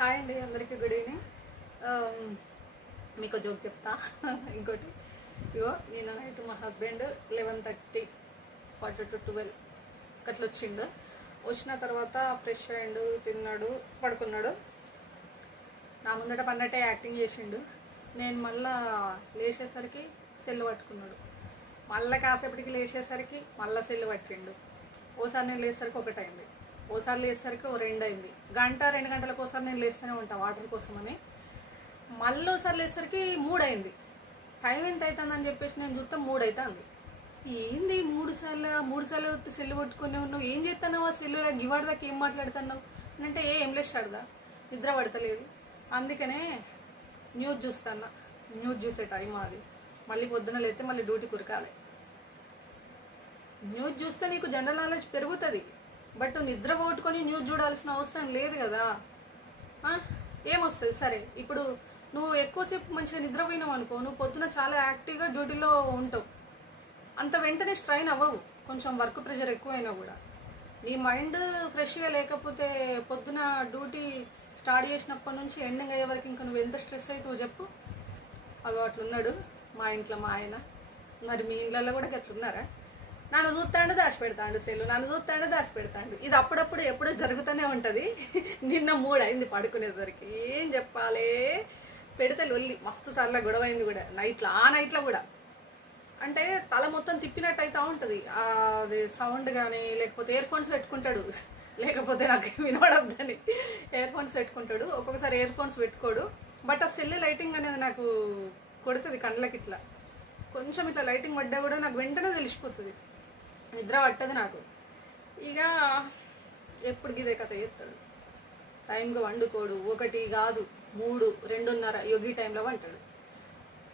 Hi అండి, అందరికీ good evening. మీకు జోక్ చెప్తా. ఇంకోటి, ఇగో నేను నైట్ మా హస్బెండ్ 11:30 to 12 అట్లా వచ్చిండు. వచ్చిన తర్వాత ఫ్రెష్ అయ్యిండు, తిన్నాడు, పడుకున్నాడు. నా ముందట పన్నట్టే యాక్టింగ్ చేసిండు. నేను మళ్ళా లేచేసరికి సెల్ పట్టుకున్నాడు. మళ్ళీ కాసేపటికి లేచేసరికి మళ్ళీ సెల్ పట్టిండు. ఓసారి నేను లేచేసరికి 1 అయింది, ఓసారి లేచేసరికి 2 అయింది. గంట 2 గంటలకు ఒకసారి నేను లేస్తూనే ఉంటాను వాటర్ కోసమని. మళ్ళీ ఒకసారి లేచేసరికి 3 అయింది. టైం ఎంత అవుతుందని చెప్పేసి నేను చూస్తే 3 అవుతుంది. ఏంది 3 సార్లు సెల్లు పట్టుకుని ఉన్నావు, ఏం చేస్తున్నావు ఆ సెల్లు, గివాడి దాకా ఏం మాట్లాడుతున్నావు అంటే ఏం లేచాడుదా, నిద్ర పడతలేదు, అందుకనే న్యూస్ చూస్తాను. న్యూస్ చూసే టైం అది. మళ్ళీ పొద్దున లేస్తే మళ్ళీ డ్యూటీ కురకాలి. న్యూస్ చూస్తే నీకు జనరల్ నాలెడ్జ్ పెరుగుతుంది, బట్ నిద్ర పోగొట్టుకొని న్యూస్ చూడాల్సిన అవసరం లేదు కదా. ఏమొస్తుంది సరే, ఇప్పుడు నువ్వు ఎక్కువసేపు మంచిగా నిద్రపోయినావు అనుకో, నువ్వు పొద్దున చాలా యాక్టివ్గా డ్యూటీలో ఉంటావు. అంత వెంటనే స్ట్రైన్ అవ్వవు. కొంచెం వర్క్ ప్రెషర్ ఎక్కువైనా కూడా నీ మైండ్ ఫ్రెష్గా లేకపోతే పొద్దున డ్యూటీ స్టార్ట్ చేసినప్పటి నుంచి ఎండింగ్ అయ్యే వరకు ఇంకా నువ్వు ఎంత స్ట్రెస్ అవుతావో చెప్పు. అగో అట్లున్నాడు మా ఇంట్లో మా ఆయన. మరి మీ ఇంట్లో కూడా అట్లున్నారా? నన్ను చూస్తాడు దాచిపెడతాడు సెల్లు, నన్ను చూస్తాడు దాచిపెడతాడు. ఇది అప్పుడప్పుడు ఎప్పుడూ జరుగుతూనే ఉంటుంది. నిన్న 3 అయింది పడుకునేసరికి. ఏం చెప్పాలి, పెడితే లొల్లి మస్తు సార్లు గొడవ అయింది కూడా నైట్లో. ఆ నైట్లో కూడా అంటే తల మొత్తం తిప్పినట్టు అవుతూ ఉంటుంది. అది సౌండ్ కానీ, లేకపోతే ఇయర్ ఫోన్స్ పెట్టుకుంటాడు, లేకపోతే నాకు వినపడద్దని ఇయర్ ఫోన్స్ పెట్టుకుంటాడు. ఒక్కొక్కసారి ఇయర్ ఫోన్స్ పెట్టుకోడు, బట్ ఆ సెల్ లైటింగ్ అనేది నాకు కొడుతుంది కళ్ళకి. ఇట్లా కొంచెం ఇట్లా లైటింగ్ పడ్డా కూడా నాకు వెంటనే తెలిసిపోతుంది, నిద్ర పట్టదు నాకు. ఇక ఎప్పుడు ఇదే కథ చేస్తాడు. టైంకి వండుకోడు, 1 కాదు 3, 2:30 యోగి టైంలో వంటాడు.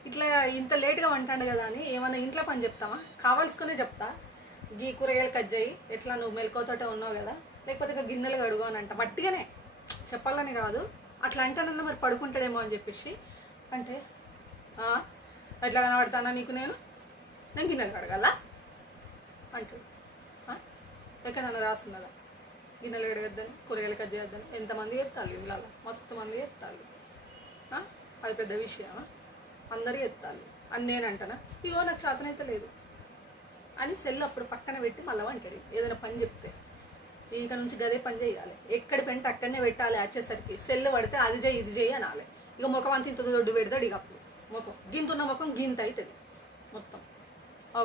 ఇట్లా ఇంత లేట్గా వంటాడు కదా అని ఏమైనా ఇంట్లో పని చెప్తామా? కావాల్సుకునే చెప్తా, గీ కూరగాయలు కట్ చేయి, ఎట్లా నువ్వు మెలకువతోటే ఉన్నావు కదా, లేకపోతే ఇక గిన్నెలు కడుగు అని అంట. బట్టిగానే చెప్పాలని కాదు, అట్లా అంటానన్నా మరి పడుకుంటాడేమో అని చెప్పేసి. అంటే ఎట్లా కనబడతానా నీకు, నేను గిన్నెలు కడగల అంటాడు. ఎక్కడన్నా రాసున్నదా గిన్నెలు కడగద్దని, కూరగాయలు కట్ చేయొద్దని? ఎంతమంది ఎత్తాలి ఇళ్ళలో, మస్తు మంది ఎత్తాలి. అది పెద్ద విషయమా? అందరూ ఎత్తాలి అని నేను అంటానా? ఇగో నాకు చేతనైతే లేదు అని సెల్ అప్పుడు పక్కన పెట్టి మళ్ళీ అంటాడు. ఏదైనా పని చెప్తే ఇక నుంచి గదే పని చేయాలి, ఎక్కడి పెంట అక్కడనే పెట్టాలి. వచ్చేసరికి సెల్ పడితే అది చేయి ఇది చేయి అనాలి. ఇక ముఖం అంత ఇంత దొడ్డు పెడతాడు. ఇక అప్పుడు ముఖం గింతున్న ముఖం గింత అవుతుంది మొత్తం.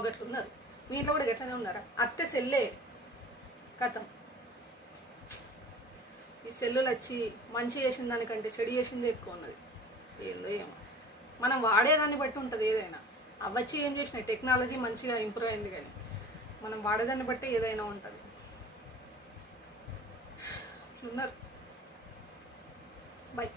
గట్లున్నారు మీ ఇంట్లో కూడా గట్లనే ఉన్నారా? అత్తే సెల్లే కథం. ఈ సెల్లులు వచ్చి మంచి చేసిన దానికంటే చెడు చేసిందే ఎక్కువ ఉన్నది. ఏందో ఏమో, మనం వాడేదాన్ని బట్టి ఉంటుంది ఏదైనా. అవచ్చి ఏం చేసినాయి, టెక్నాలజీ మంచిగా ఇంప్రూవ్ అయింది, కానీ మనం వాడేదాన్ని బట్టి ఏదైనా ఉంటుంది. ఇట్లున్నారు. బై.